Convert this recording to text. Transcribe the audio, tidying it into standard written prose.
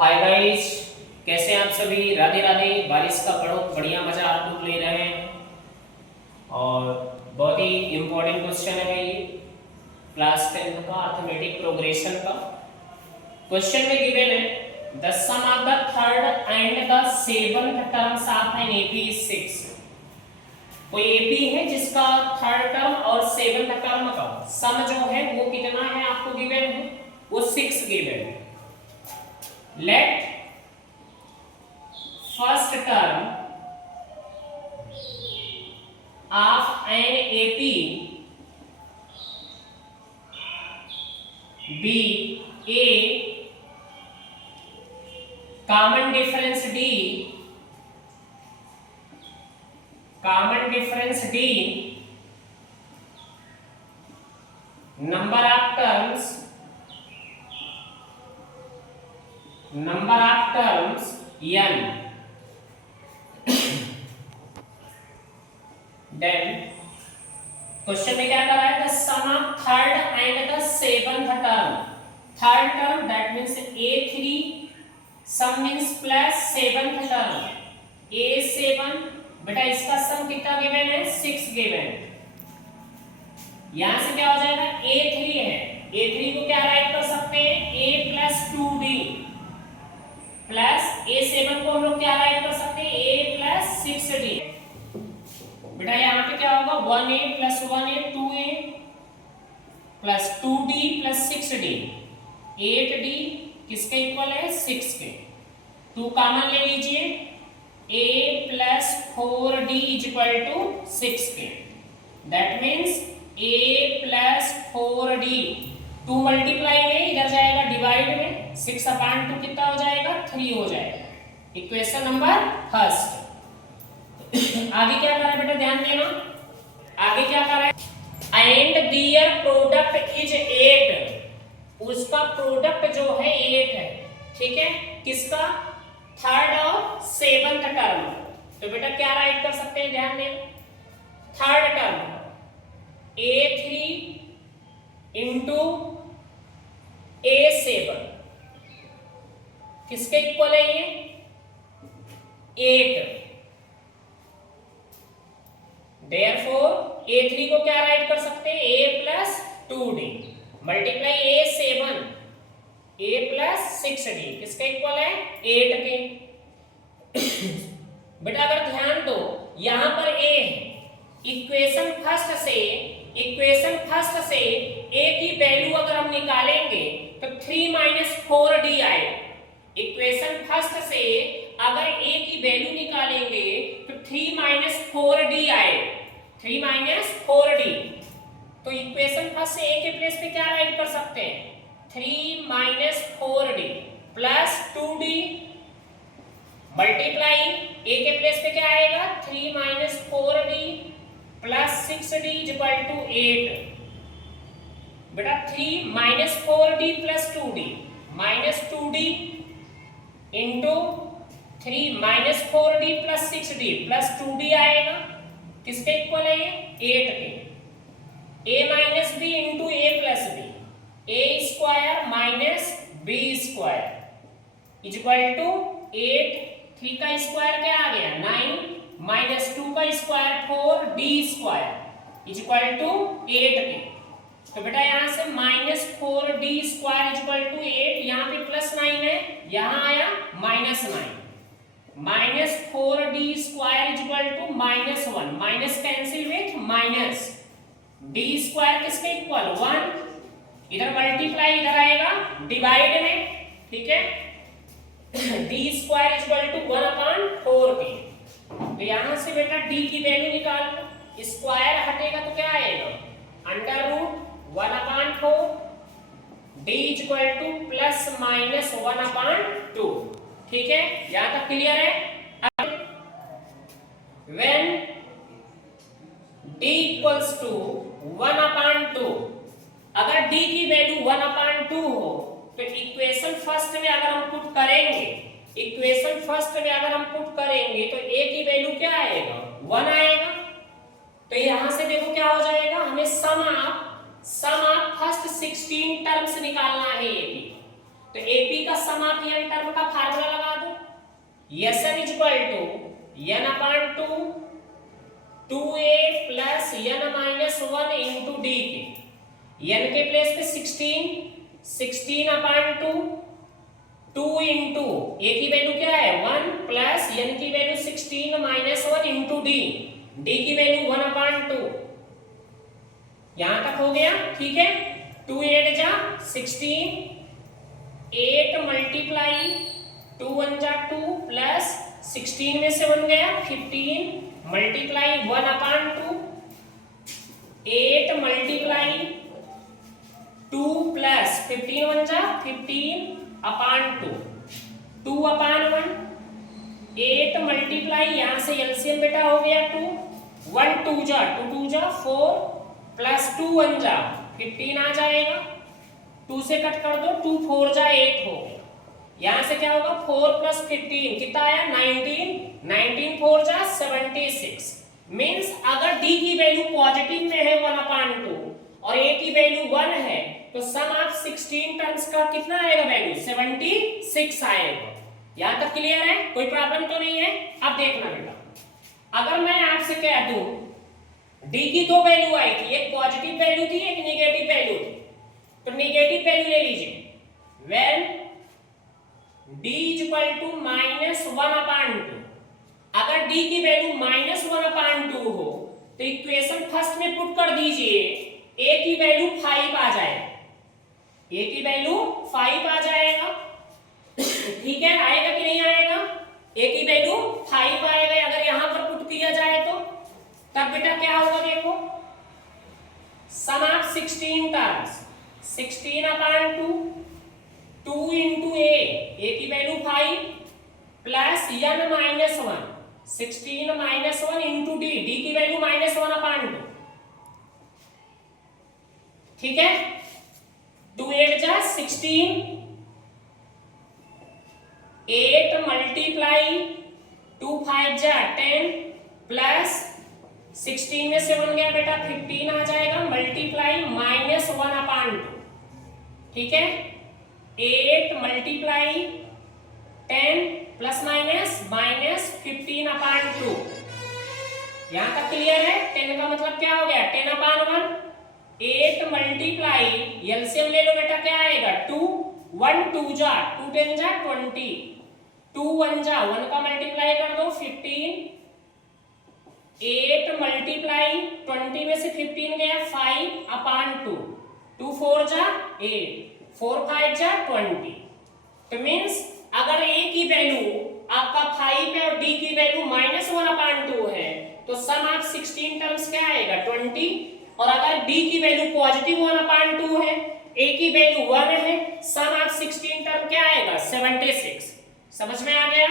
Hi guys, कैसे हैं आप सभी। राधे राधे। बारिश का बड़ो बढ़िया मजा आप लोग ले रहे हैं और बहुत ही इम्पोर्टेंट क्वेश्चन है भाई ये क्लास 10 का अर्थमेटिक प्रोग्रेशन का। क्वेश्चन में गिवन है the sum of the third and the seventh terms of an AP is 6। कोई एपी है जिसका थर्ड टर्म और सेवंथ टर्म का सम जो है वो कितना है आपको गिवन है, वो 6 गिवन है। Let first term of an AP be A common difference डी, कॉमन डिफरेंस डी, number of terms n, then question में क्या कर रहा है the sum of third and the seventh term. Third term that means a3, sum means plus seventh term a7। बेटा इसका सम कितना गिवन है, 6 गिवन है। यहां से क्या हो जाएगा, a3 है, a3 को क्या राइट कर सकते हैं, a plus 2d plus a7 को हम लोग क्या राइट कर सकते हैं, a प्लस 6d। बेटा यहाँ पे क्या होगा, 1a plus 1a 2a plus 2d plus 6d, 8d किसके इक्वल है, 6 के। 2 कॉमन ले लीजिए, a plus 4d is equal to 6 के। That means a plus 4d 2 multiply में इधर जाएगा डिवाइड में, 6 अपॉन 2 कितना हो जाएगा, 3 हो जाएगा। Equation number first. आगे क्या कर रहा है बेटा, ध्यान देना, आगे क्या कर रहा है, एंड दियर प्रोडक्ट इज 8, उसका प्रोडक्ट जो है 8 है, ठीक है, किसका, थर्ड और सेवंथ टर्म। तो बेटा क्या राइट कर सकते हैं, ध्यान देना, third term a3 into a7 किसके इक्वल है, ये 8। Therefore a3 को क्या राइट कर सकते हैं, a plus 2d multiply a7 a plus 6d किसके इक्वल है, 8 के। बेटा अगर ध्यान दो यहां पर a है, इक्वेशन फर्स्ट से a की वैल्यू अगर हम निकालेंगे तो 3 माइनस 4d आएगा। इक्वेशन फर्स्ट से अगर a की वैल्यू निकालेंगे तो 3 माइनस 4d आएगा, 3 माइनस 4d। तो इक्वेशन फर्स्ट से a के प्लेस पे क्या राइट कर सकते हैं, 3 minus 4d plus 2d multiply a के प्लेस पे क्या आएगा, 3 minus 4d plus 6d is equal to 8। बेटा 3 minus 4d plus 2d minus 2d into 3 minus 4d plus 6d plus 2d आएगा, किसके इक्वल है ये, 8 के। a minus b into a plus b, a square minus b square is equal to 8। 3 का square क्या आ गया, 9 minus 2 का square 4d square is equal to 8 के। तो बेटा यहां से minus 4d square is equal to 8, यहाँ पे प्लस 9 है, यहाँ आया minus 9, minus 4d square is equal to minus 1, minus cancel with minus, d square किसके इक्वल 1, इधर मल्टीप्लाई इधर आएगा डिवाइड में, ठीक है, d square is equal to 1 upon 4 के। तो यहां से बेटा d की वैल्यू निकाल लो, स्क्वायर हटेगा तो क्या आएगा, under root 1 upon 4, d is equal to plus minus 1 upon 2, ठीक है, यहां तक क्लियर है। अब when d equals to 1 upon 2, अगर d की वैल्यू 1 अपॉन 2 हो तो इक्वेशन फर्स्ट में अगर हम पुट करेंगे, इक्वेशन फर्स्ट में अगर हम पुट करेंगे तो a की वैल्यू क्या आएगा, 1 आएगा। तो यहां से देखो क्या हो जाएगा, हमें सम ऑफ फर्स्ट 16 टर्म्स निकालना है ये भी। तो तो AP का सम आप n टर्म का फार्मूला लगा दो, Sn equal to n upon 2 2a plus n minus 1 into D के n के प्लेस पे 16 अपान 2 इंटू a की वैल्यू क्या है 1 प्लस n की वैल्यू 16 माइनस 1 इंटू डी की वैल्यू 1 अपान 2। यहां तक हो गया, ठीक है। 2 8 जा 16, 8 मल्टीप्लाई 2 1 जा 2 प्लस 16 में से 1 गया 15 मल्टीप्लाई 1 अपान 2, 8 मल्टीप्लाई 2 प्लस 15 1 जा 15 अपान 2, 2 अपान 1, 8 मल्टीप्लाई यहां से एलसीएम बेटा हो गया 2, 1 2 जा 2 जा 4 प्लस 2 1 जा 15 आ जाएगा, 2 से कट कर दो 2 4 जा 8 हो गया। यहां से क्या होगा 4 प्लस 15 कितना आया 19, 19 4 जा 76। मींस अगर d की वैल्यू पॉजिटिव में है 1 अपान 2 और a की वैल्यू 1 है तो सम ऑफ 16 टर्म्स का कितना आएगा वैल्यू 76 आएगा। यहां तक क्लियर है, कोई प्रॉब्लम तो नहीं है। अब देखना बेटा, अगर मैं आपसे कह दूं d की दो वैल्यू आई थी, एक पॉजिटिव वैल्यू थी एक नेगेटिव वैल्यू थी, तो नेगेटिव वैल्यू ले लीजिए when d equal to -1 upon 2। अगर d की वैल्यू -1 अपान 2 हो तो इक्वेशन फर्स्ट में पुट कर दीजिए, a की वैल्यू 5 आ जाएगा, a की वैल्यू 5 आ जाएगा, ठीक है। आएगा कि नहीं आएगा, a की वैल्यू 5 आएगा अगर यहां पर पुट किया जाए तो। तब बेटा क्या होगा देखो, sum of 16 terms 16 upon 2 into a की value 5 plus n minus 1 16 minus 1 into d की वैल्यू -1 अपान 2, ठीक है। 2 8 जा 16, 8 मल्टीप्लाई 2 5 जा 10 प्लस 16 में से 1 गया बेटा 15 आ जाएगा मल्टीप्लाई -1 अपान 2, ठीक है। 8 मल्टीप्लाई 10 प्लस माइनस -15 अपान 2। यहां तक क्लियर है। 10 का मतलब क्या हो गया 10 अपान 1, 8 मल्टीप्लाई एलसीएम ले लो बेटा क्या आएगा 2 1 2 जा 2 10 जा 20, 2 1 जा 1 का मल्टीप्लाई कर दो 15, 8 मल्टीप्लाई 20 में से 15 गया 5 अपान 2, 2 4 जा 8, 4 5 जा 20। तो मींस अगर a की वैल्यू आपका 5 है और d की वैल्यू -1 अपान 2 है तो सम ऑफ 16 टर्म्स क्या आएगा 20, और अगर d की वैल्यू पॉजिटिव 1 अपान 2 है a की वैल्यू 1 है, सम ऑफ 16 टर्म क्या आएगा 76। समझ में आ गया।